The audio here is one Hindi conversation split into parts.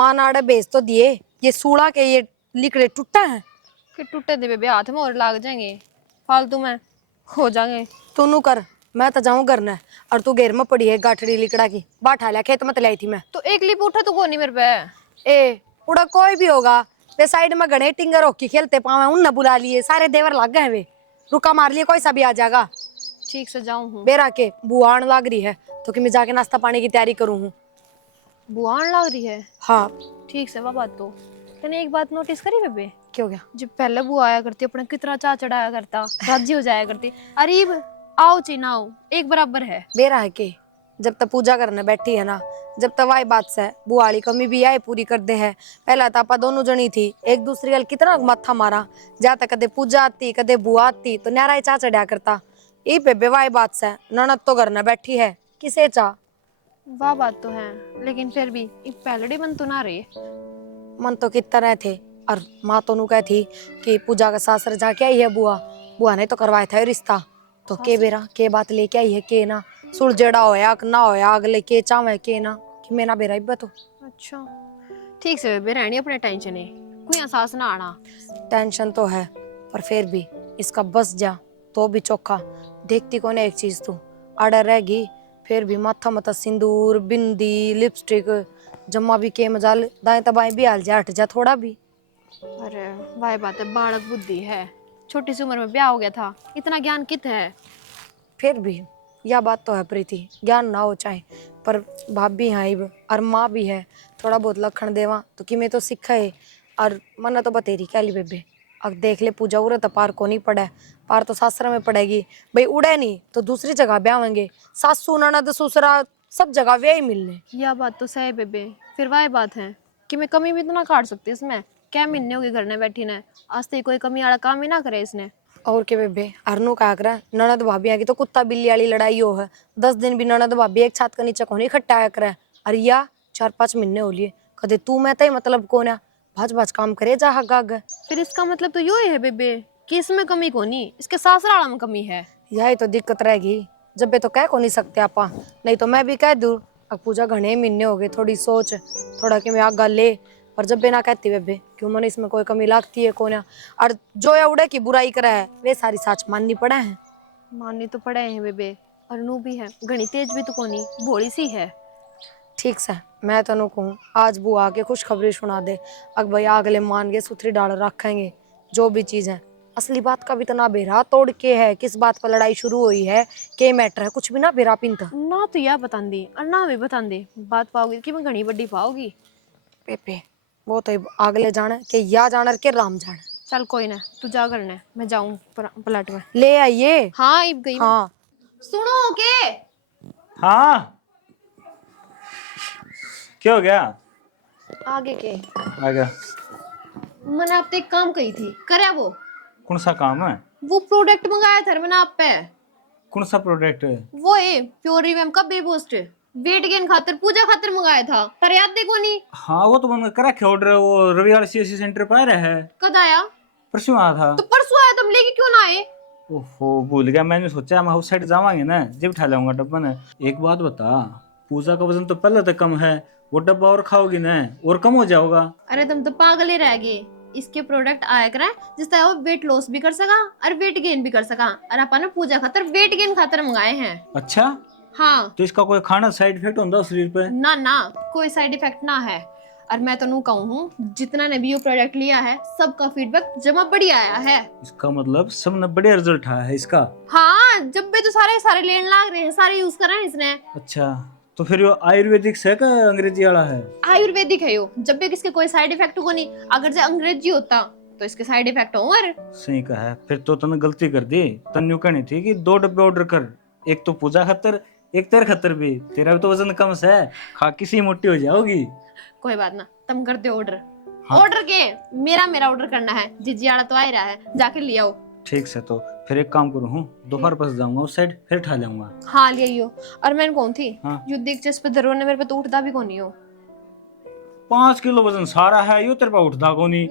सामान आड़े भेज तो दिए, ये सूड़ा के ये लिकड़े टूटा है कि टूटे दे बेबे, हाथ में और लाग जाएंगे, फालतू में हो जाएंगे। तू नू कर, मैं तो जाऊं घर ने। और तू घेर में पड़ी है गाठड़ी लिकड़ा की, बाठा लिया खेत में तो लाई थी मैं। तो एक लिप उठा तो को नहीं मेरे पे। ए उड़ा कोई भी होगा, वे साइड में घने टिंगर हॉकी खेलते पावे उन बुला लिए, सारे देवर लग गए वे, रुका मार लिए कोई सा भी आ जाएगा। ठीक से जाऊं हूँ। बेरा के बुआ आने लग रही है तो कि मैं जाके नाश्ता पानी की तैयारी करूं हूँ। बुआन लग रही है। हाँ ठीक से वह बात तो तने एक बात नोटिस करी बेबे, क्या हो गया? जब पहले बुआ आया करती अपना कितना चा चढ़ाया करता, राजी हो जाया करती। अरीब आओ ची ना आओ एक बराबर है। बेरा है के जब तक पूजा करने बैठी है ना, जब तक वाई बात से बुआ वाली कमी भी आए पूरी कर दे है। पहला तो आपा दोनों जनी थी, एक दूसरी गल कितना मत्था मारा, जा तक कदे पूजा आती कदे बुआ आती तो न्यारा ही चा चढ़ा करता। ई पे बेवाई बात से ननद तो घर न बैठी है, किसे चा? वाह बात तो है, लेकिन फिर भी एक पहलड़ी मन तो ना रही। मन तो कितना रहे थे, और माँ तो नु कह थी कि पूजा का सासर जाके आई है बुआ, बुआ ने तो करवाया था ये रिश्ता। तो के बेरा के बात लेके आई है के ना, सुलझेड़ा होया ना होया अगले के चावे के ना, कि मैं ना बेरा इब्बा तो। अच्छा ठीक से बेबे, रहनी अपने टेंशन है, कोई एहसास ना आना। टेंशन तो है पर फिर भी इसका बस जा तो भी चौखा। देखती कौन है एक चीज तू आडर रहेगी, फिर भी माथा मता सिंदूर बिंदी लिपस्टिक जम्मा भी के मजाल दाएं तबाएं भी हाल जा हट जा थोड़ा भी। अरे वाह बात है, बालक बुद्धि है, छोटी सी उम्र में ब्याह हो गया था, इतना ज्ञान कित है। फिर भी यह बात तो है प्रीति, ज्ञान ना हो चाहे पर भाभी है इब और माँ भी है, थोड़ा बहुत लखन देवा तो कि मैं तो सीखा है। और मना तो बतेरी क्या ली बेबे, अब देख ले पूजा उरे तो पार को नहीं पड़े, पार तो सासरा में पड़ेगी भाई, उड़े नहीं तो दूसरी जगह ब्यावेंगे, सासू ननद ससुरा सब जगह वे ही मिलने। यह बात तो सही बेबे, फिर वह बात है कि मैं कमी भी तो ना काट सकती इसमें, क्या महीने हो गए घर ने बैठी ने, आज तक कोई कमी वाला काम ही ना करे इसने। और के बेबे हरनू का करा, ननद भाभी की तो कुत्ता बिल्ली वाली लड़ाई हो है, 10 दिन भी ननद भाभी एक छत के नीचे कोनी इकट्ठा करे। अरे या 4-5 महीने हो लिए कदे तू मैं तय मतलब कौन है, भाज भाज काम करे जा हग हग। फिर इसका मतलब तो यो ही है बेबे कि इसमें कमी को नहीं, इसके सासराला में कमी है। यही तो दिक्कत रहेगी, जब बे तो कह को नहीं सकते आपा, नहीं तो मैं भी कह दूं अब पूजा घने महीने हो गए, थोड़ी सोच थोड़ा कि मैं आग ले, पर जब बे ना कहती बेबे क्यों मन इसमें कोई कमी लागती है कोना, और जो या उड़े की बुराई करे है वे सारी साच माननी पड़े हैं। माननी तो पड़े हैं बेबे, और नू भी है घनी तेज भी तो कोनी, भोली सी है। ठीक से मैं तो कहूँ आज बुआ आके खुशखबरी सुना दे, अग भाई अगले मान के सुथरी डाल रखेंगे जो भी चीज है। असली बात का भी तो ना बेरा तोड़ के है, किस बात पर लड़ाई शुरू हुई है के मैटर है कुछ भी ना बेरा पिंत। ना तो यह बता दी और ना भी बता दे, बात पाओगी कि मैं घनी बड़ी पाओगी। पेपे वो तो अगले जाने के या जाने के राम जाने। चल कोई ना, तू जा करने, मैं जाऊं पलट में। ले आइए। हाँ इब गई मैं। हाँ सुनो के। हाँ क्या हो गया? आगे के आ गया। मैंने आप एक काम कही थी, करे वो? कौन सा काम है? वो प्रोडक्ट मंगाया था मैंने आप पे। कौन सा प्रोडक्ट है? वो है प्योर रिवैम का बे बूस्ट, वेट गेन खातिर पूजा खातिर मंगाया था, पर याद देखो नहीं। हाँ वो तो मैंने करा के ऑर्डर, वो रविवार सीएससी सेंटर पे आ रहा है। कद आया? परसों आया था। तो परसों आया, तुम लेके क्यों ना आए? ओहो भूल गया, मैंने सोचा हम उस साइड जावांगे ना जब उठा लाऊंगा डब्बा ने। एक बात बता, पूजा का वजन तो पहले तो कम है, वो डब्बा और खाओगी ना और कम हो जाओगा। अरे तुम तो पागल ही रह गए, इसके प्रोडक्ट आया करे जिस तरह वो वेट लॉस भी कर सका और वेट गेन भी कर सका, और अपन ने पूजा खातर वेट गेन खातर मंगाए हैं। अच्छा हाँ तो इसका कोई खाना साइड इफेक्ट होता शरीर पे? ना ना, कोई साइड इफेक्ट ना है। और मैं तो नू कहूँ हूँ जितना ने भी ये प्रोडक्ट लिया है सबका फीडबैक जमा बढ़िया आया है। इसका मतलब सब ने बढ़िया रिजल्ट आया है इसका? हाँ जब भी तो सारे सारे लेने लाग रहे हैं, सारे यूज कर रहे हैं इसने। अच्छा तो फिर ये आयुर्वेदिक से का अंग्रेजी वाला है? आयुर्वेदिक है यो, जब भी किसके कोई साइड इफेक्ट को नहीं, अगर जो अंग्रेजी होता तो इसके साइड इफेक्ट हो। और सही कहा है, फिर तो तने गलती कर दी, तन्यू कहनी थी कि 2 डब्बे ऑर्डर कर, एक तो पूजा खातर एक तेरे खातर भी, तेरा भी तो वजन कम से है, खा किसी मोटी हो जाओगी। कोई बात ना, तुम कर दो ऑर्डर। हाँ। ऑर्डर के मेरा ऑर्डर करना है, जीजी आड़ा तो आ ही रहा है, जाके ले आओ। ठीक से, तो फिर एक काम करूँ हूँ, दोपहर पास जाऊंगा उस साइड फिर ठा लाऊंगा। हाँ ले आइयो। और मैं कौन थी हाँ। युद्ध दिलचस्प पे धरो ने मेरे पे तो उठता भी कोनी हो। 5 किलो वजन सारा है, यो तेरे पा उठदा को नहीं।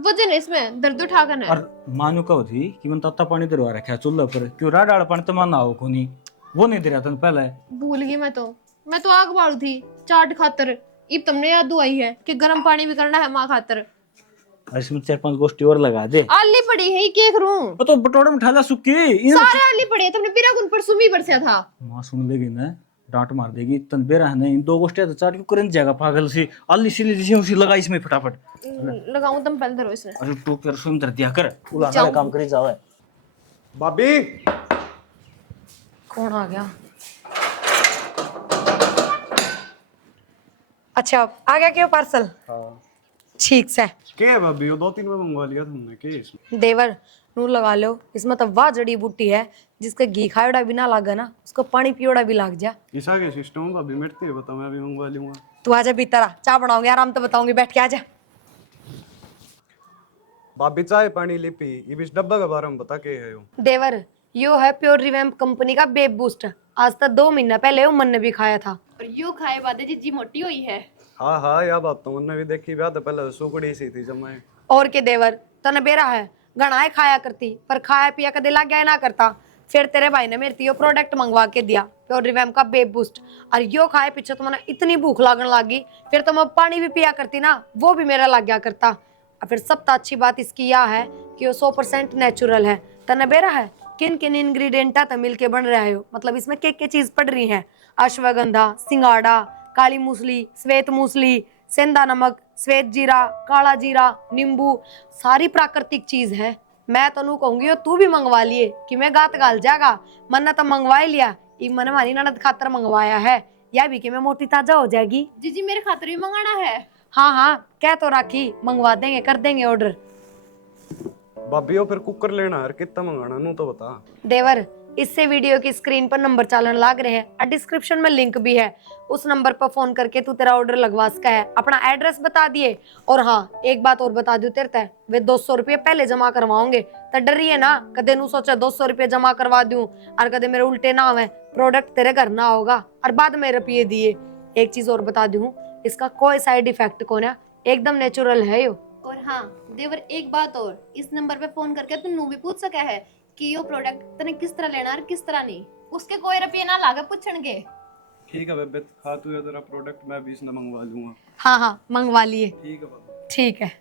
वजन है इसमें, दर्द उठा कर। और मानू कहो थी कि मैं तत्ता पानी दरवा रखा चूल्हा पर, क्यों रा डाल पानी तो माना हो को नहीं, वो नहीं दे रहा तन पहले। भूल गई मैं तो आग बालू थी चाट खातर, इब तुमने याद आई है कि गर्म पानी भी करना है माँ खातर। इसमें 4-5 गोष्ठी और लगा दे। आली पड़ी है, क्या करूं? वो तो बटोड़े में ठाला सुक्की सारे आली पड़ी है, तुमने बिना गुन पर सुमी बरसा था। माँ सुन लेगी ना, डांट मार देगी। तन बेरा है नहीं, 2 गोष्ठियां तो चाट के करन जाएगा पागल सी। अल्ली सिली जैसे उसी लगा इसमें फटाफट। लगाऊं तुम पहले धरो इसने। अरे टू कर सुन दर दिया कर, उलाना वाला काम करी जावे। भाभी कौन आ गया? अच्छा आ गया क्यों पार्सल? हाँ ठीक से क्या है भाभी, वो 2-3 बार मंगवा लिया तुमने, क्या है इसमें? देवर नू लगा लो, इसमें तो वाह जड़ी बूटी है जिसके घी खायोड़ा भी ना लागा ना उसको पानी पियोड़ा भी लाग जा। ऐसा क्या सिस्टम है भाभी? मिटती है, बता, मैं भी मंगवा लूंगा। तू आजा भीतर आ, चाय बनाओगे, आराम तो बताऊंगी, बैठ के आजा। भाभी चाय पानी ली पी, ये इस डब्बा के बारे में बता के है यो। देवर यो है प्योर रिवैम्प कंपनी का बेब बूस्ट। आज तक 2 महीना पहले वो मन ने भी खाया था। और यू खाए बादे जी मोटी हुई है। हाँ हाँ, यह बात तो मैंने भी देखी, ब्याह तो पहले सुकड़ी सी थी जब मैं। और के देवर तने बेरा है घनाए खाया करती पर खाया पिया कदे लाग गया ना करता। फिर तेरे भाई ने मेरे यो प्रोडक्ट मंगवा के दिया, प्योर रिवैम्प का बेब बूस्ट। और यो खाए पीछे तो मैंने इतनी भूख लागने लगी, फिर तो मैं पानी भी पिया करती ना, वो भी मेरा लग गया करता। और फिर सबसे अच्छी बात इसकी यह है कि वो 100% नेचुरल है। तने बेरा है किन किन इंग्रेडिएंटा तो मिलके बन रहा है, मतलब इसमें के चीज पड़ रही है। अश्वगंधा, सिंगाड़ा, काली मूसली, श्वेत मूसली, सेंधा नमक, श्वेत जीरा, काला जीरा, नींबू, सारी प्राकृतिक चीज है। मैं तनु कहूंगी तू भी मंगवा लिए कि मैं गात गाल जाएगा। मन तो मंगवा ही लिया, ई मन मानी ननद खातर मंगवाया है, या भी कि मैं मोटी ताजा हो जाएगी। जी मेरे खातर भी मंगाना है। हाँ हाँ कह तो राखी, मंगवा देंगे, कर देंगे ऑर्डर। भाभी वो फिर कुकर लेना है, कितना मंगाना नू तो बता। देवर इससे वीडियो की स्क्रीन पर नंबर चालन लाग रहे हैं और डिस्क्रिप्शन में लिंक भी है, उस नंबर पर फोन करके तू तेरा ऑर्डर लगवा सका है। अपना एड्रेस बता दिए। और हाँ एक बात और बता दूं तेरे तय, वे 200 रुपये पहले जमा करवाओगे तो डरिए ना कदे नू सोचा 200 रुपये जमा करवा दूं और कदे मेरे उल्टे ना आवे, प्रोडक्ट तेरे घर ना होगा और बाद में रुपये दिए। एक चीज और बता दूं, इसका कोई साइड इफेक्ट कौन है, एकदम नेचुरल है यो। और हाँ देवर एक बात और, इस नंबर पे फोन करके तू नू भी पूछ सका है कि यो प्रोडक्ट तने किस तरह लेना और किस तरह नहीं, उसके कोई रुपये ना लागे पूछण के। ठीक है बेबे, खा तू ये तेरा प्रोडक्ट, मैं भी इसने मंगवा लूंगा। हाँ हाँ मंगवा लिए। ठीक है भाभी। ठीक है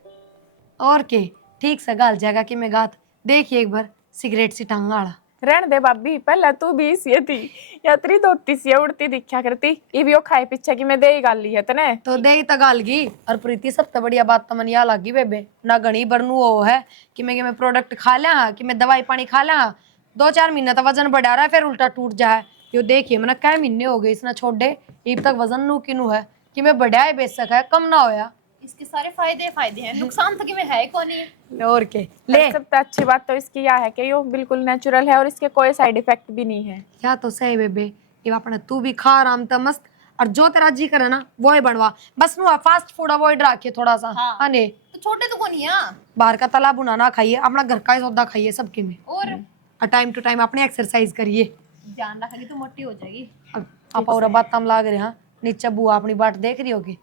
और के ठीक से गाल जाएगा कि मैं गात। देखिए एक बार सिगरेट सी टांगा आड़ा रहने दे भाभी, पहले तू भी इसी थी यात्री धोती सी उड़ती दिखा करती, इवियो खाए पीछे की मैं दे ही गाल ली है तने तो दे ही गालगी। और प्रीति सबसे बढ़िया बात तो मन या लागी बेबे ना घनी बरनू वो है कि मैं प्रोडक्ट खा लिया कि मैं दवाई पानी खा लिया, 2-4 महीना तो वजन बढ़ा रहा है फिर उल्टा टूट जाए। यो देखिए मैंने कई महीने हो गए इसने छोड़े, अब तक वजन नू की नू है कि मैं बढ़िया बेचक है कम ना होया। इसके सारे फायदे हैं, नुकसान तो कि में है कौन ही। और के ले सबसे अच्छी बात तो इसकी यह है कि यो बिल्कुल नेचुरल है और इसके कोई साइड इफेक्ट भी नहीं है। क्या तो सही बेबे, ये अपने तू भी खा आराम तो मस्त, और जो तेरा जी करे ना वो ही बनवा, बस नु फास्ट फूड अवॉइड रखिए थोड़ा सा। हाँ। ने तो छोटे तो कौन है, बाहर का तला भुना ना खाइए, अपना घर का ही सौदा खाइए सबके में, और टाइम टू टाइम अपने एक्सरसाइज करिए। ध्यान रखेगी तो मोटी हो जाएगी। अब आप और बात तम लाग रहे हैं, नीचे बुआ अपनी बाट देख रही होगी।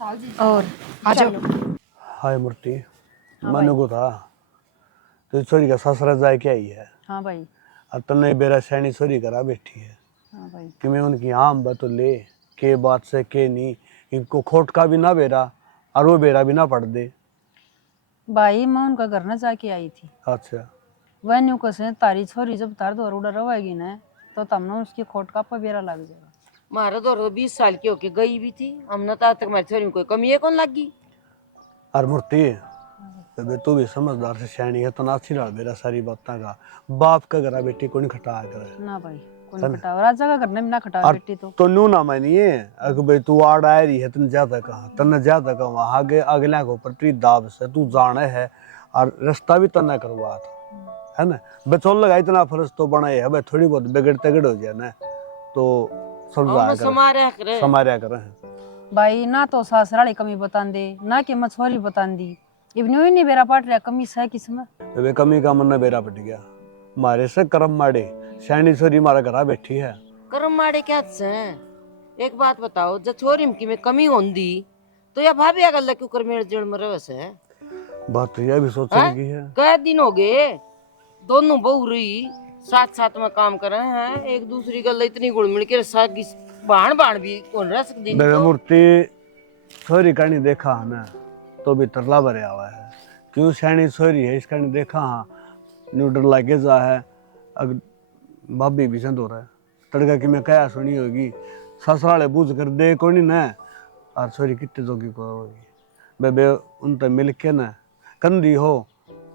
चलो जी और आ जाओ। हाय मूर्ति, मनु को था तो छोरी का ससुरा जाए क्या ही है। हाँ भाई। अब तन्ने बेरा सैनी छोरी करा बैठी है हाँ भाई। कि मैं उनकी आम बात ले के बात से के नहीं, इनको खोट का भी ना बेरा और वो बेरा भी ना पड़ दे। भाई मैं उनका घर न जाके आई थी, अच्छा वह न्यू कसे तारी छोरी जब तार दौर उड़ा रहेगी ना तो तमने उसकी खोट का पबेरा लग जाएगा। मारा तो 20 साल की होके गई भी थी, हमने तो आज तक हमारी छोरी में कोई कमी है कौन लगी। और मूर्ति बे तू भी समझदार से सैनी है तो नाची लाल बेरा सारी बातें का बाप का घरा बेटी को नहीं खटा करे ना भाई कौन खटाव, राजा का घर में भी ना खटाव और बेटी तो। तो नू ना मानिए अगर भाई तू आड़ आ रही है तन ज्यादा कहा तन ज्यादा कहा आगे अगला को पटरी दाब से तू जाने है और रास्ता भी तना करवा था है ना। बचौल लगा इतना फर्ज तो बना है भाई, थोड़ी बहुत बिगड़ तगड़ हो जाए ना तो समझा कर समारिया कर। भाई ना तो सासराली कमी बता दे ना कि मछुआरी बता दी, इवन्यू ही नहीं बेरा पाट रहा कमी है किस्म वे कमी का मन बेरा पट गया मारे से कर्म माड़े सैनी छोरी मारा घरा बैठी है। कर्म माड़े क्या से? एक बात बताओ, जब छोरी में कमी होंदी तो या भाभी अगल क्यों कर मेरे जड़ में रहे से? बात तो यह भी सोचने की है। कई दिन हो गए दोनों बहू रही साथ साथ में काम कर रहे हैं, एक दूसरी गल इतनी गुड़ मिल के सागी बाण बाण भी कौन रह सकती। मूर्ति छोरी कहानी देखा है ना तो भी तरला भरे आवा है, क्यों सैनी छोरी है इसका नहीं देखा हाँ न्यूडर लागे जा है। अग भाभी भी संद हो रहा है तड़का की मैं क्या सुनी होगी, ससुराले बूझ कर दे कोनी ना, और छोरी कितने जोगी को होगी बेबे उन तक मिल के ना कंदी हो,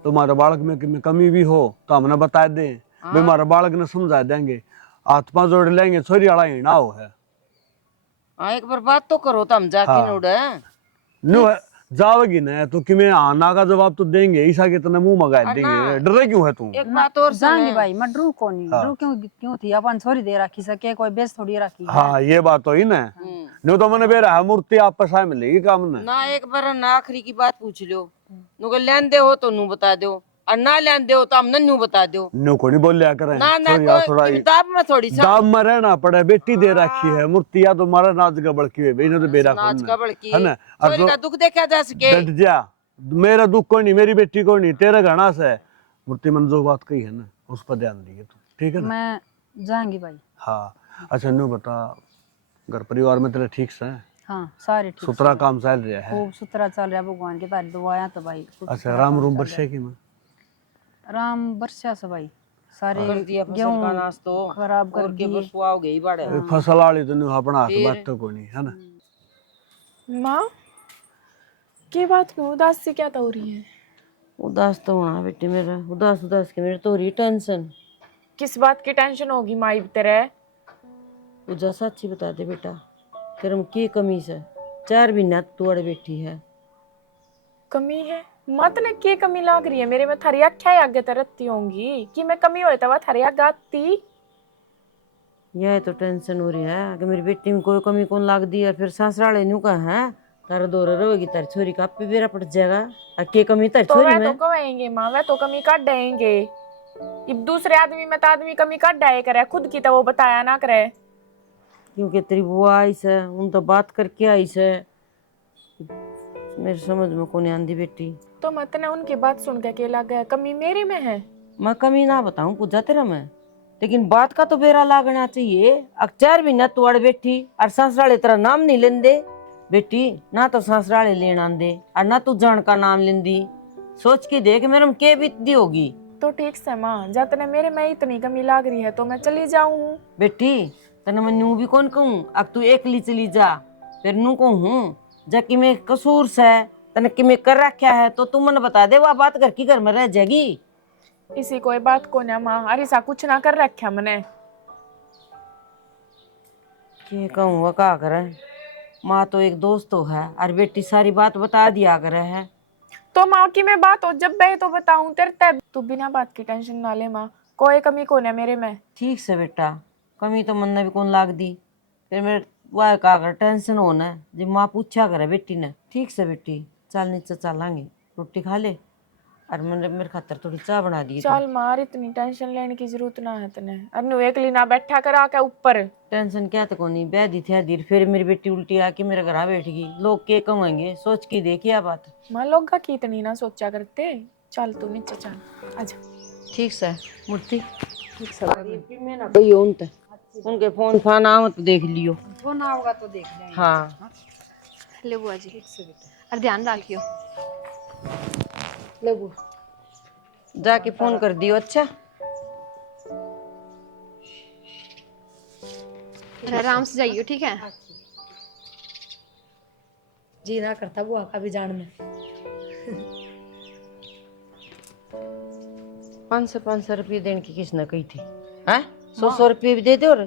तुम्हारे बालक में कमी भी हो तो हमने बता दे, वे हमारे बालक ने समझा देंगे, हाथ पांव जोड़ लेंगे, छोरी वाला ही ना हो है। हाँ एक बार बात तो करो तो हम जाके हाँ। नोड़े नो जाओगी ना तो कि मैं आना का जवाब तो देंगे, ईसा के तना मुंह मंगा देंगे, डरे क्यों है तू? एक बात और जाएंगे सुने। भाई मैं डरू कौन नहीं हाँ। डरू क्यों थी अपन छोरी दे रखी सके कोई बेच थोड़ी रखी है। हाँ ये बात तो ही ना, नहीं तो मैंने बेरा मूर्ति आप पसा मिलेगी काम ने। ना एक बार ना आखिरी की बात पूछ लो, नुको लेन दे हो तो नू बता दो, और ना लेन दे हो तो हम नू बता दो। नो को नहीं बोल लिया करें, ना ना छोरी यार थोड़ा कोई दाब में थोड़ी सा दाम में रहना पड़े, बेटी दे रखी है मूर्ति, या तो मारा नाच का बड़की है बेने तो बेरा नाच कौन का बड़की है ना, और छोरी का दुख देखा जा सके। डट जा, मेरा दुख कोई नहीं, मेरी बेटी कोई नहीं, तेरा घना से मूर्ति मन जो बात कही है ना उस पर ध्यान दिए तू, ठीक है ना? मैं जाएंगी भाई। हाँ अच्छा न्यू बता, घर परिवार में तेरे ठीक से हैं? हाँ सारे ठीक सुतरा काम चल रहा है? खूब सुथरा चल रहा है भगवान की तारी दुआया तो भाई खूब अच्छा सुथरा राम काम रूम चल बरसे की मैं रहा है। राम बरसा से भाई सारे कर दिया फसल गेहूं का नाश तो खराब कर और के दिए। बसुआ हो गई बड़े। फसल वाली तो नहीं अपना हाथ बात तो कोई नहीं है ना। माँ की बात में उदास से क्या हो रही है? उदास तो होना बेटे मेरा, उदास उदास के मेरे तो हो रही टेंशन। किस बात की टेंशन होगी माँ तेरे? पूजा सच्ची बता दे बेटा, तेरे में की कमी से 4 महीना तू अड़ बैठी है। कमी है मतलब की कमी लग रही है मेरे में? थारी आख्या आगे तरती होंगी कि मैं कमी होता वह थारी गाती। यह तो टेंशन हो रही है कि मेरी बेटी में कोई कमी कौन लाग दी, और फिर ससुराले न्यू कहा है तारा दौरा रहेगी, तारी छोरी का आपे बेरा पड़ जाएगा, और के कमी तारी तो छोरी वह में। तो कहेंगे माँ, वह तो कमी काट देंगे। अब दूसरे आदमी में तो आदमी कमी काट डाए करे, खुद की तो वो बताया ना करे। क्योंकि तेरी बुआ आई से उन तो बात करके आई से, मेरे समझ में कौन आंदी बेटी। तो मत ने उनकी बात सुन के अकेला गया कमी मेरे में है। मैं कमी ना बताऊं पूजा तेरा में, लेकिन बात का तो बेरा लागना चाहिए। अब 4 महीना तू अड़ बैठी और ससुराले तेरा नाम नहीं लेंदे बेटी, ना तो ससुराले लेन आंदे और ना तू जान का नाम लेंदी। सोच के देख मेरे में के बीतती होगी। तो ठीक से माँ, जब ने मेरे में इतनी कमी लाग रही है तो मैं चली जाऊं। बेटी तने मैं नू भी कौन कहूं, अब तू एकली चली जा, फिर नू कहूं जाकि मैं कसूर से तने कि मैं कर रखा है तो तू मन बता दे, वह बात घर की घर में रह जाएगी। इसी कोई बात को ना माँ, अरे सा कुछ ना कर रखा मैंने। के कहूँ वह का करे, माँ तो एक दोस्त तो है और बेटी सारी बात बता दिया करे है। तो माँ की मैं बात हो जब मैं तो बताऊं तेरे तब, तू बिना बात की टेंशन ना ले माँ, कोई कमी को ना मेरे में। ठीक से बेटा, कमी तो मन ने भी कौन लाग दी, फिर मेरे वह का कर टेंशन होना है जब माँ पूछा करे बेटी ने। ठीक से बेटी चल नीचे चलांगे, रोटी खा ले और मेरे खातर थोड़ी चाय बना दी। चल मार, इतनी टेंशन लेने की जरूरत ना है तने, अनु एकली ना बैठा करा के ऊपर। टेंशन क्या तो कोनी, बैधी थे धीर, फिर मेरी बेटी उल्टी आके मेरे घर बैठ गई, लोग के कमाएंगे, सोच के देख क्या बात। माँ लोग का की इतनी ना सोचा करते। चल तू नीचे चल, आजा। ठीक से मूर्ति ठीक से कोई उनते उनके फोन फान आओ तो देख लियो, फोन आओगा तो देख लेंगे। हाँ ले बुआ जी, और ध्यान रखियो। ले बुआ, जाके फोन कर दियो। अच्छा और आराम से जाइयो, ठीक है? जी ना करता बुआ का भी जान में। 500 रुपये देने की किसने कही थी? हैं 100 रुपये भी दे दे। और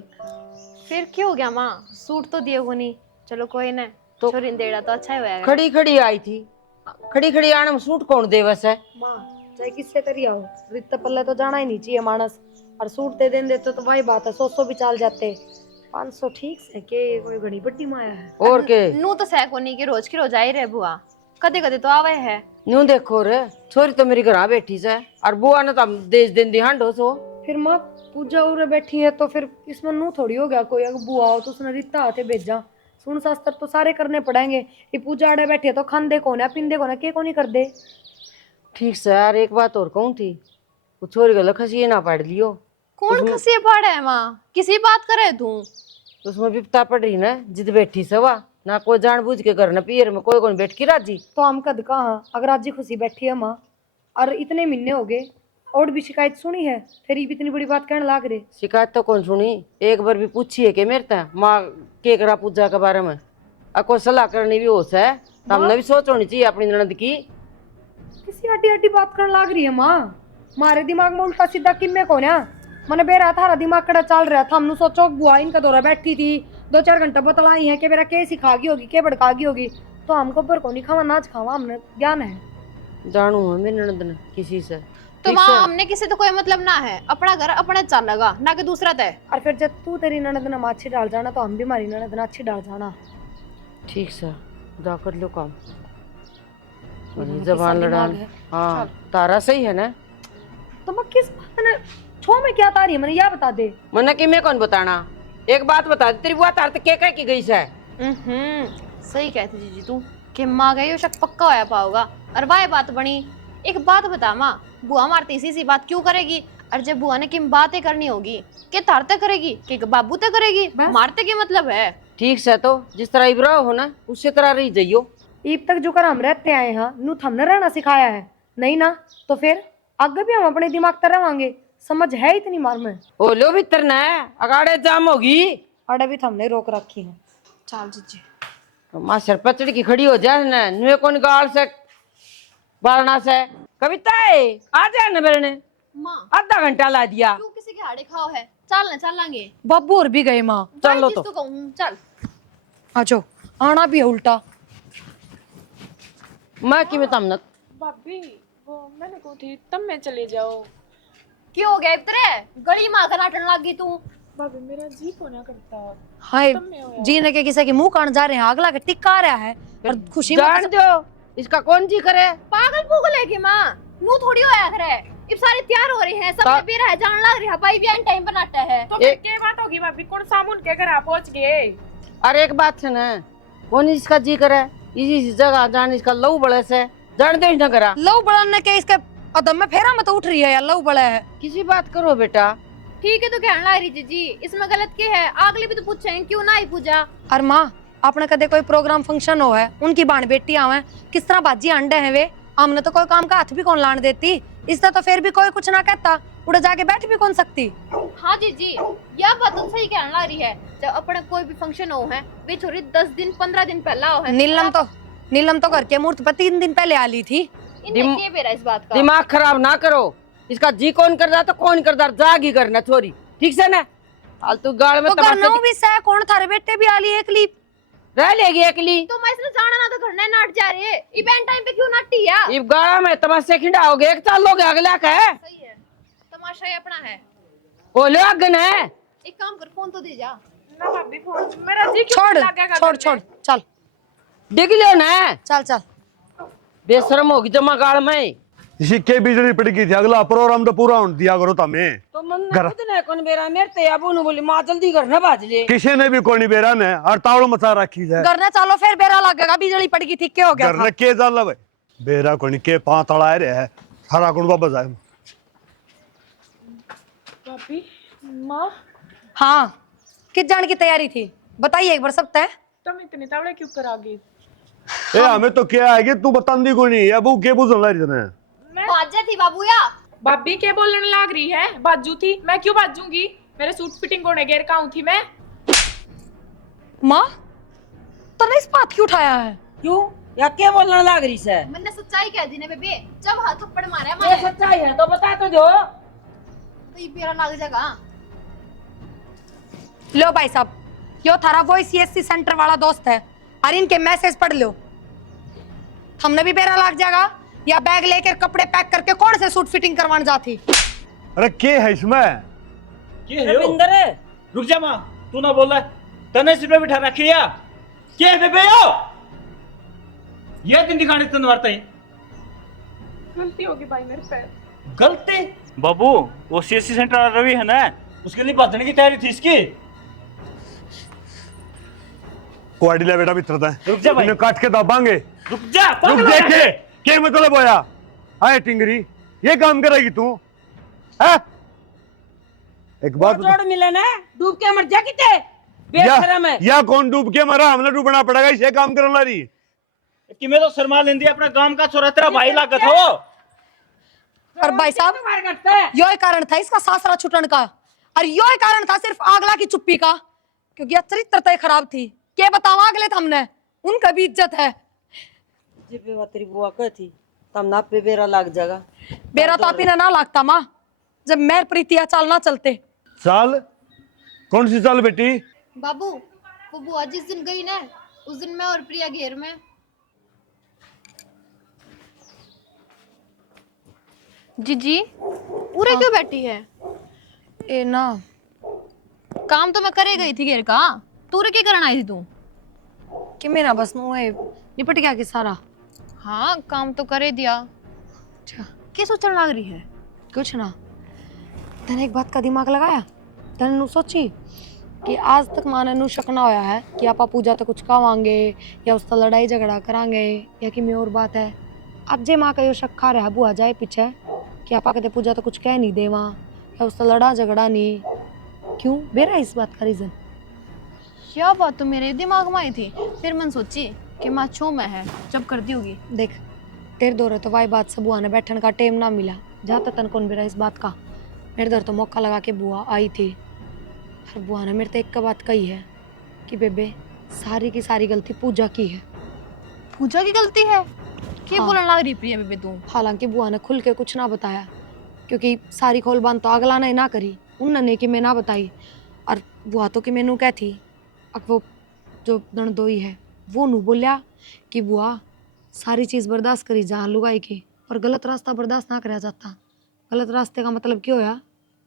फिर क्या हो गया माँ, सूट तो दिए हो नहीं, चलो कोई ना, तो छोरी ने देड़ा तो अच्छा ही होएगा। खड़ी खड़ी आई थी, खड़ी खड़ी आने में सूट कौन दे बस है। माँ चाहे किससे करी आओ, रिश्ते पल्ले तो जाना ही नहीं चाहिए मानस, और सूट दे देते तो वही बात है, 100 भी चाल जाते। 500 ठीक से के कोई घड़ी बड्डी माया है। और के नू तो सह को नहीं कि रोज की रोज आई रहे बुआ, कदे कदे तो आवे है। न्यू देखो रे, छोरी तो मेरी घर बेठी से और बुआ ने तो देश दिन दी हांडो सो। फिर माँ पूजा उरे बैठी है तो फिर इसमें नू थोड़ी हो गया, कोई अगर बुआ हो तो उसने रिश्ता हाथे भेजा, सुन शास्त्र तो सारे करने पड़ेंगे। ये पूजा अड़े बैठे तो खांदे कौन है, पिंदे कौन है, के को नहीं कर दे। ठीक से यार, एक बात और कहूँ थी, वो छोरी गल खसी ना पढ़ लियो, कौन खसी पड़ है माँ, किसी बात करे तू? उसमें विपता पड़ रही ना, जिद बैठी से वाह ना कोई जानबूझ के घर न पियर में कोई बैठ की राजी। तो हम कद कहाँ, अगर आज जी खुशी बैठी है माँ, और इतने महीने हो गए और भी शिकायत सुनी है, फिर भी इतनी बड़ी बात कहने लाग रहे। शिकायत तो कौन सुनी, एक बार भी पूछी है कि मेरे ता माँ के करा पूजा के बारे में, और कोई सलाह करनी भी होश है तो हमने भी सोच होनी चाहिए अपनी ननद की। किसी हड्डी हड्डी बात करने लाग रही है माँ, मारे दिमाग में उल्टा सीधा किम्मे कौन है। मैंने बेरा थारा दिमाग कड़ा चल रहा था, हमने सोचो बुआ इनका दौरा बैठी थी 2-4 घंटा बतलाई है कि मेरा के सिखागी होगी के भड़कागी होगी, तो हमको पर को नहीं खावा नाच खावा, हमने ज्ञान है। जानू है मेरी ननद ने किसी से। तो ठीक माँ से? हमने किसी तो कोई मतलब ना है, अपना घर अपने चलेगा ना कि दूसरा तय। और फिर जब तू तेरी ननद ने माछी डाल जाना तो हम भी हमारी ननद ने अच्छी डाल जाना। ठीक से जा कर लो काम। मुझे जबान किसा लड़ान। दिमाग है। हाँ तारा सही है ना। तो मैं किस बात ने छो में क्या तारी है, मैंने यह बता दे। मना कि मैं कौन बताना, एक बात बता दे, तेरी बुआ तार के कह की गई से। सही कहती जीजी तू कि माँ गई हो शक पक्का होया पाओगा, और वाह बात बनी। एक बात बता माँ, बुआ मारती इसी सी बात क्यों करेगी, और जब बुआ ने किम बातें करनी होगी के तारते करेगी के बाबू ते करेगी, मारते के मतलब है। ठीक से तो जिस तरह इब्रा हो ना उसी तरह रही जाइयो। ईब तक जो कर हम रहते आए हैं नू हमने रहना सिखाया है नहीं ना, तो फिर आगे भी हम अपने दिमाग तरह रहेंगे, समझ है इतनी मार में। ओ लो भीतर ना अगाड़े जाम होगी। अड़े भी हमने रोक रखी है। चल जीजी माँ सर पचड़ी की खड़ी हो जाए ना, नुए कौन गाल से बालना से। कविता आ जाए ना मेरे ने माँ आधा घंटा ला दिया। क्यों किसी के हाड़े खाओ है, चल ना चलेंगे। बाबू और भी गए माँ, चलो भाई तो चीज तो कहूँ चल। आजो आना भी है उल्टा। मैं कि मैं तमनक भाभी वो मैंने को थी तब मैं चले जाओ। क्यों हो गया इतरे गली माँ का नाटन लग गई तू। भाभी मेरा जी को ना करता। हाय तब मैं होया। जीने के किसी के मुंह कान जा रहे हैं, अगला के टिक्का रहा है और खुशी में जान दो इसका कौन जी करे। पागल पुगल है कि माँ, मुंह थोड़ी होया करे। इब सारे तैयार हो रहे हैं, सब ता- बेरा है, जान लग रही है भाई भी टाइम बनाता है। तो फिर क्या बात होगी भाभी, कौन सामुन के घर आप पहुंच गए। अरे एक बात है ना, कौन इसका जी करे इसी जगह जान इसका लहू बड़े से जान दे ना करा। लव बढ़ाने के इसके अदम में फेरा मत उठ रही है यार, लव बड़ा है। किसी बात करो बेटा। ठीक है तो कहने लग रही जीजी, इसमें गलत क्या है, अगले भी तो पूछे क्यों ना ही पूजा। और माँ आपने कदे कोई प्रोग्राम फंक्शन हो है, उनकी बाण बेटी आवे किस तरह बाजी अंडे हैं वे, हमने तो कोई काम का हाथ भी कौन लाने देती, इससे तो फिर भी कोई कुछ ना कहता, उड़े जाके बैठ भी कौन सकती। हाँ जीजी यह बात तो सही कहने लग रही है, जब अपने कोई भी फंक्शन हो है वे छोरी 10 दिन 15 दिन पहला हो है। नीलम तो घर के मुहूर्त पर 3 दिन पहले आ ली थी। इन्हें क्या बेरा इस बात का। दिमाग खराब ना करो, इसका जी कौन करदा तो कौन करदा जागी करना छोरी, ठीक से ना। फालतू गाड़ में तो तमाशे करना भी सह कौन थारे बेटे भी आ ली एकली रह लेगी अकेली। तो मैं इसने जाना ना तो घर ने नाट जा रही है, इवेंट टाइम पे क्यों नाटी है। इब गाड़ा में तमाशे खिंडाओगे एक चाल लोगे अगला का है। सही है, तमाशा ही अपना है। बोलो अगन है। एक काम कर फोन तो दे जा। ना भाभी फोन मेरा जी क्यों छोड़ लगेगा छोड़ करने? छोड़ चल डिग लो ना, चल चल। बेशरम होगी जमा गाड़ में। इसी के बिजली पड़ गई थी, अगला प्रोग्राम तो पूरा होने दिया करो तमें। तो मन घर- खुद ने कौन बेरा मेरे ते अबू ने बोली मां जल्दी घर ना बाज ले। किसी ने भी कोई नहीं बेरा ने हड़ताल मचा रखी है। घर ने चालो फिर बेरा लगेगा, बिजली पड़ गई थी क्या हो गया घर था? ने के जाला भाई बेरा कोनी के पांच तड़ा रहे है सारा गुण वापस आए। भाभी माँ हाँ किस जान की तैयारी थी बताइए एक बार सब तय। तुम इतने तवड़े क्यों कर आ गई। ए हमें तो क्या है कि तू बतांदी कोई नहीं है, वो के बुझन ला रही है। बाजे थी बाबूया। भाभी के बोलने लग रही है, बाजू थी मैं क्यों बाजूंगी, मेरे सूट फिटिंग होने गेर का थी मैं। माँ तने इस बात क्यों उठाया है? क्यों या क्या बोलने लग रही से। मैंने सच्चाई कह दी ना बेबे, जब हाथ थप्पड़ मारे ये हमारे सच्चाई है तो बता तो दो। तो ये पेरा लग जाएगा। लो भाई साहब यो थारा वो सीएससी सेंटर वाला दोस्त है और इनके मैसेज पढ़ लो, हमने भी बेरा लग जाएगा या बैग लेकर कपड़े पैक करके कौन से सूट फिटिंग करवाने जाती। अरे के है इसमें क्या है यो? रविंदर रुक जा माँ, तू ना बोला तने सिर पे बिठा रखी है क्या है बेबे यो? ये दिन दिखाने तन वार्ता है गलती होगी भाई मेरे पे। गलती। बाबू वो सीएससी सेंटर वाला रवि है ना, उसके लिए बांधने की तैयारी थी इसकी। कुआड़ी ले बेटा भीतर था रुक जा भाई। इन्हें काट के दबाएंगे। रुक जा रुक पागल है। देखे के मतलब होया आए टिंगरी ये काम करेगी तू है? एक बात जोड़ मिले ना डूब के मर जा किते। बेशरम है। या कौन डूब के मरा, हमने डूबना पड़ेगा, इसे काम करने ला रही। कि मैं तो शर्मा लेंदी अपने गांव का छोरा, तेरा भाई लागत हो। और भाई साहब यो ही कारण था इसका सासरा छुटन का, और यो ही कारण था सिर्फ आगला की चुप्पी का, क्योंकि चरित्रता ही खराब थी। के बतावा अगले हमने, उनका भी इज्जत है। जे पे तेरी बुआ कहती तब ना पे बेरा लग जाएगा। बेरा तो आप ही ना लागता माँ, जब मैं प्रीतिया चाल ना चलते। चाल? कौन सी चाल बेटी? बाबू वो बुआ जिस दिन गई ना, उस दिन मैं और प्रिया घेर में। जीजी पूरे क्यों बैठी है? ए ना काम तो मैं करे गई थी घेर का, तूरे क्या करना आई थी तू? कि मेरा बस नु है निपट गया कि सारा। हाँ काम तो करे दिया। अच्छा क्या सोचने लग रही है? कुछ ना, तने एक बात का दिमाग लगाया, तने नु सोची कि आज तक माने नु शक ना होया है कि आपा पूजा तो कुछ कावांगे या उसका लड़ाई झगड़ा करांगे या कि में और बात है। अब जे माँ का यो शक खा रहा है बुआ जाए पीछे कि आपा कहते पूजा तो कुछ कह नहीं देवा या उसका लड़ा झगड़ा नहीं, क्यों बेरा इस बात का रीजन? क्या बात तो मेरे दिमाग में आई थी, फिर मैंने सोची कि माँ छो में है, जब कर दी होगी। देख तेरे दौरे तो वाई बात से बुआ ने बैठने का टाइम ना मिला, जाता तन कौन बेरा इस बात का। मेरे दर तो मौका लगा के बुआ आई थी, और बुआ ने मेरे तो एक का बात कही है कि बेबे सारी की सारी गलती पूजा की है। पूजा की गलती है? क्या हाँ। बोलने लग रही प्रिया बेबे तू? हालांकि बुआ ने खुल के कुछ ना बताया, क्योंकि सारी खोलबान तो अगला ने ना करी, उन्होंने कि मैं ना बताई। और बुआ तो कि मैनू क्या थी, अब वो जो नणदोई है वो नू बोलिया कि बुआ सारी चीज़ बर्दाश्त करी जहाँ लुगाई की, और गलत रास्ता बर्दाश्त ना करा जाता। गलत रास्ते का मतलब क्यों होया?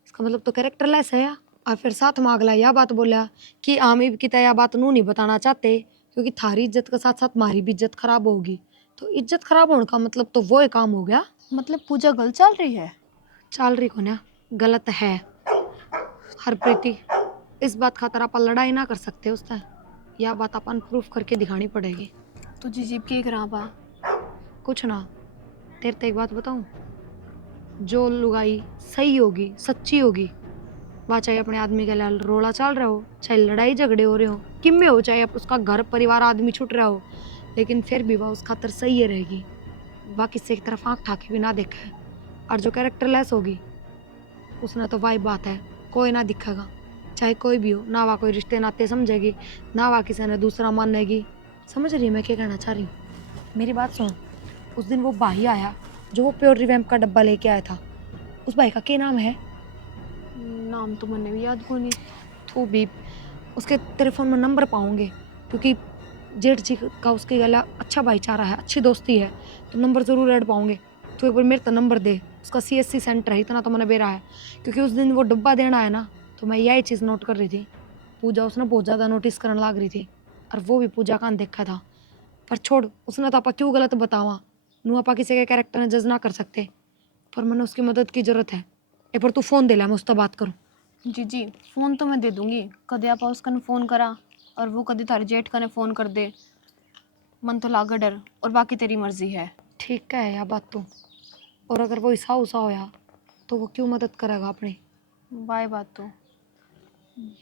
इसका मतलब तो कैरेक्टर लेस है या। और फिर साथ में अगला यह बात बोलिया कि आमिर की तय बात नू नहीं बताना चाहते, क्योंकि थारी इज्जत के साथ साथ हमारी भी इज्जत खराब होगी। तो इज्जत खराब होने का मतलब तो वो ही काम हो गया। मतलब पूजा गलत चल रही है? चल रही को ना गलत है। हर प्रीति इस बात खातर अपन लड़ाई ना कर सकते उससे, यह बात अपन प्रूफ करके दिखानी पड़ेगी। तो जीजी के करा पा? कुछ ना, तेरे तो एक बात बताऊं, जो लुगाई सही होगी सच्ची होगी, वह चाहे अपने आदमी के लिए रोला चल रहा हो, चाहे लड़ाई झगड़े हो रहे हो, किम में हो, चाहे उसका घर परिवार आदमी छूट रहा हो, लेकिन फिर भी वह उस खातर सही है रहेगी। वह किसी की तरफ आँख ठाके भी ना देखे। और जो कैरेक्टर लेस होगी उसने तो वही बात है कोई ना दिखेगा, चाहे कोई भी हो ना, वह कोई रिश्ते नाते समझेगी ना, वह किसी ने दूसरा मानेगी। समझ रही है मैं क्या कहना चाह रही हूँ? मेरी बात सुन, उस दिन वो भाई आया जो वो प्योर रिवैम्प का डब्बा लेके आया था, उस भाई का क्या नाम है? नाम तो मैंने भी याद को नहीं। तो भी उसके तेरे फोन में नंबर पाऊंगे, क्योंकि जेठ जी का उसके गला अच्छा भाईचारा है, अच्छी दोस्ती है, तो नंबर जरूर ऐड पाऊंगे। तो एक बार मेरे तो नंबर दे, उसका CSC सेंटर है, इतना तो मैंने बेरा है। क्योंकि उस दिन वो डब्बा देना है ना, तो मैं यही चीज़ नोट कर रही थी, पूजा उसने बहुत ज़्यादा नोटिस करने लग रही थी, और वो भी पूजा का देखा था। पर छोड़, उसने तो आपा क्यों गलत बतावा, नू आपा किसी के कैरेक्टर ने जज ना कर सकते, पर मैंने उसकी मदद की जरूरत है। एक बार तू फ़ोन दे ला, मैं उससे बात करूँ। जीजी फोन तो मैं दे दूंगी, कदे आप उसका फोन करा और वो कदे थारे जेठ का ने फोन कर दे, मन तो लागा डर, और बाकी तेरी मर्जी है। ठीक है या बात तो, और अगर वो ईसा उसा होया तो वो क्यों मदद करेगा अपनी? बाय बात तो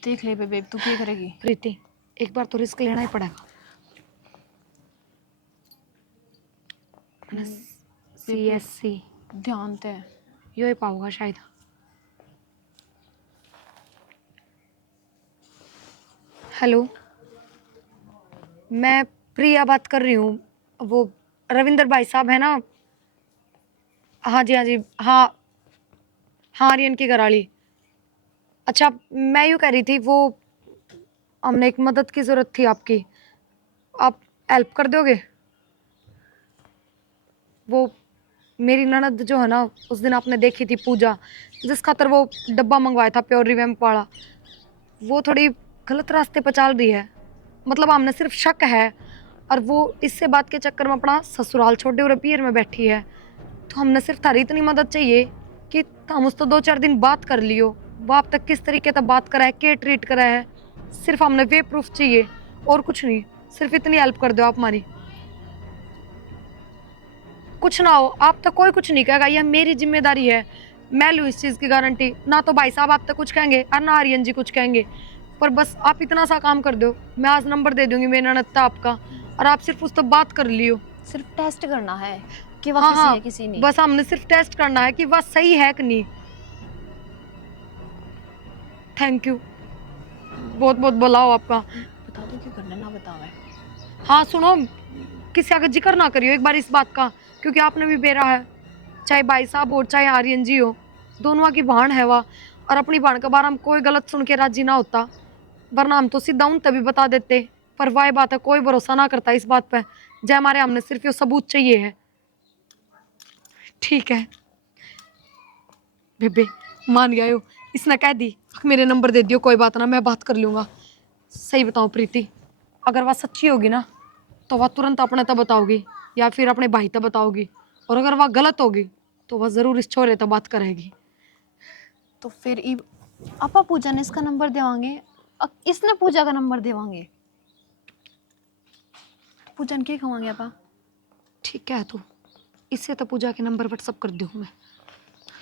देख ले बेबे, तू क्या करेगी? प्रीति एक बार तो रिस्क लेना ही पड़ेगा। CSC ध्यान ते यो ही पाऊंगा शायद। हेलो, मैं प्रिया बात कर रही हूँ, वो रविंदर भाई साहब है ना? हाँ जी हाँ जी, हाँ हाँ आर्यन की घराली। अच्छा मैं यूँ कह रही थी, वो हमने एक मदद की ज़रूरत थी आपकी, आप हेल्प कर दोगे? वो मेरी ननद जो है ना, उस दिन आपने देखी थी पूजा, जिस खातर वो डब्बा मंगवाया था प्योर रिवैम्प वाला, वो थोड़ी गलत रास्ते पर चल रही है। मतलब हमने सिर्फ शक है, और वो इससे बात के चक्कर में अपना ससुराल छोड़े और पीर में बैठी है। तो हमने सिर्फ थारी इतनी मदद चाहिए कि हम उससे 2-4 दिन बात कर लियो, वो आप तक किस तरीके से बात करा है, क्या ट्रीट करा है, सिर्फ हमने वे प्रूफ चाहिए और कुछ नहीं। सिर्फ इतनी हेल्प कर दो आप हमारी। कुछ ना हो, आप तक कोई कुछ नहीं कहेगा, यह मेरी जिम्मेदारी है, मैं लूँ इस चीज़ की गारंटी। ना तो भाई साहब आप तक कुछ कहेंगे और ना आर्यन जी कुछ कहेंगे। पर बस आप इतना सा काम कर दो, मैं आज नंबर दे दूंगी मेरी ननद का आपका, और आप सिर्फ उससे बात कर लियो। सिर्फ टेस्ट करना है कि वह हाँ किसी हाँ, है किसी नहीं। बस हमने सिर्फ टेस्ट करना है कि वह सही है कि नहीं। थैंक यू, बहुत बहुत भला हो आपका। बता दो क्यों करना, ना बतावे। हाँ सुनो, किसी आगे जिक्र ना करियो एक बार इस बात का, क्योंकि आपने भी बेरा है, चाहे भाई साहब हो चाहे आर्यन जी हो, दोनों की भाण है वह, और अपनी भाण के बारे में कोई गलत सुन के राजी ना होता, वरना हम तो सीधा उन तभी बता देते। पर वह बात है, कोई भरोसा ना करता इस बात पे। जय हमारे, हमने सिर्फ ये सबूत चाहिए है। ठीक है बेबे, मान गया हो, इसने कह दी मेरे नंबर दे दियो, कोई बात ना, मैं बात कर लूंगा। सही बताऊं प्रीति, अगर वह सच्ची होगी ना तो वह तुरंत अपने तक बताओगी या फिर अपने भाई तक बताओगी, और अगर वह गलत होगी तो वह जरूर इस छोरे तक बात करेगी। तो फिर आपा पूजा ने इसका नंबर देवांगे, इसने पूजा का नंबर देवांगे, पूजा ने क्या खवांगे आपा? ठीक है, तो इससे तो पूजा के नंबर व्हाट्सअप कर दूँ मैं।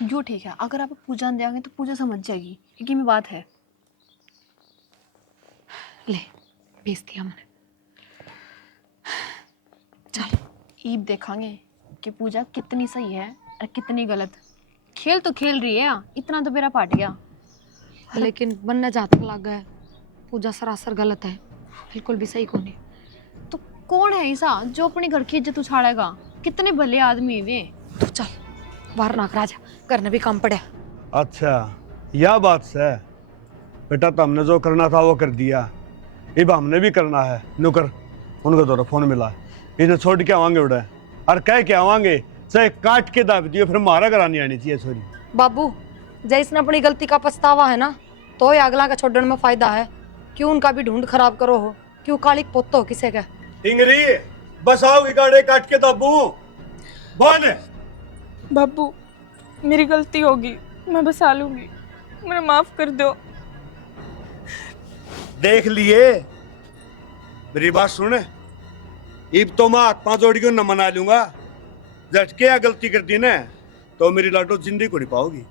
जो ठीक है, अगर आप पूजा ने देंगे तो पूजा समझ जाएगी कि में बात है। ले, भेज दिया मैंने। चल ईब देखेंगे कि पूजा कितनी सही है और कितनी गलत। खेल तो खेल रही है, इतना तो मेरा पाट गया। लेकिन बनने जहाँ तक लग गया, पूजा सरासर गलत है, बिल्कुल भी सही को नहीं। तो कौन है ऐसा जो अपने घर की इज्जत उछाड़ेगा? कितने भले आदमी वे। तो चल बाहर ना राजा, करने भी काम पड़ा। अच्छा, यह बात है बेटा, तो हमने जो करना था वो कर दिया, अब हमने भी करना है। नुकर उनका द्वारा फोन मिला, इन्हें छोड़ के आवांगे उड़ा, और कह के आवांगे चाहे काट के दाब दियो, फिर मारा करानी आनी चाहिए छोरी। बाबू, जय इसने अपनी गलती का पछतावा है ना, तो ये अगला का छोड़ने में फायदा है। क्यों उनका भी ढूंढ खराब करो हो, क्यों कालिक पोतो हो किसे का। टिंगरी बस आओगी गाड़े काट के दाबू बन। बाबू मेरी गलती होगी, मैं बसा लूंगी, मुझे माफ कर दो। देख लिए, मेरी बात सुन, इब तो मैं हाथ पांव जोड़ के न मना लूंगा। झटके या गलती कर दी ना तो मेरी लाडो जिंदगी को नहीं पाओगी।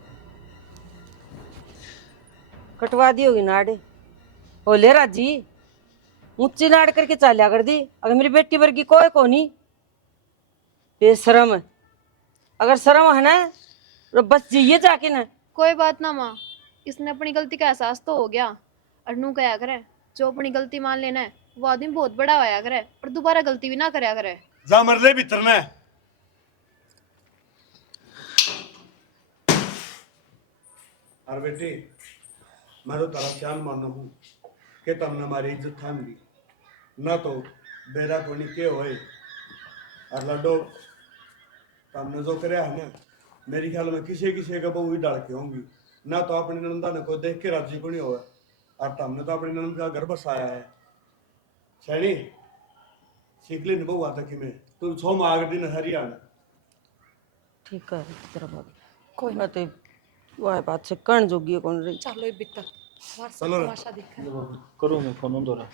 कटवा दी होगी नाड़। ओ ले राजी, ऊंची नाड़ करके चालिया कर दी। अगर मेरी बेटी वर्गी कोई को नहीं बेशरम है। अगर शर्म है ना तो बस जाइए जाके ना। कोई बात ना माँ, इसने अपनी गलती का एहसास तो हो गया। और नू कया करे, जो अपनी गलती मान लेना है वो आदमी बहुत बड़ा होया करे, और दोबारा गलती भी ना करया करे। जा मर ले भीतर ने। अरे बेटी, मैं तो तेरा चांद माना हूँ कि तुमने हमारी इज्जत थाम ली, ना तो बेरा कोनी के होए। और लड्डो तुमने जो करे है ना, मेरे ख्याल में किसी किसी का बहु ही डाल के होंगी, ना तो अपनी नंदा ने को देख के राजी को नहीं होगा, और तुमने तो अपनी नंद का घर बसाया है। सैनी सीख ले बहु आता कि मैं तू छो माग दिन हरियाणा। ठीक है तेरा बात, कोई मैं तो वह बात से कण जोगी कौन रही। चलो भीतर, चलो रे। तमाशा दिखा। करूँ मैं फोन दोबारा।